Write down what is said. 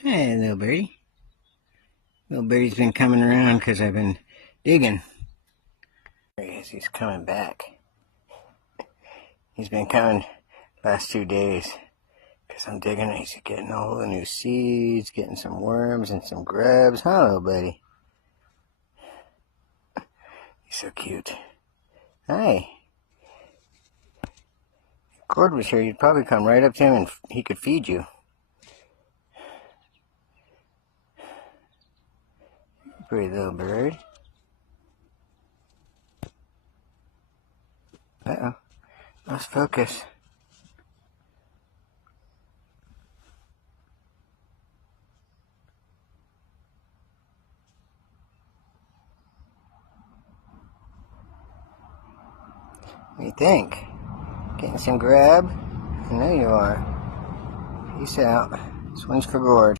Hey, little birdie. Little birdie's been coming around because I've been digging. There he is. He's coming back. He's been coming last 2 days because I'm digging. He's getting all the new seeds, getting some worms and some grubs. Huh, little buddy? He's so cute. Hi. If Gord was here, you'd probably come right up to him and he could feed you. Pretty little bird. Uh-oh. Let's focus. What do you think? Getting some grab? I know you are. Peace out. This one's for Gord.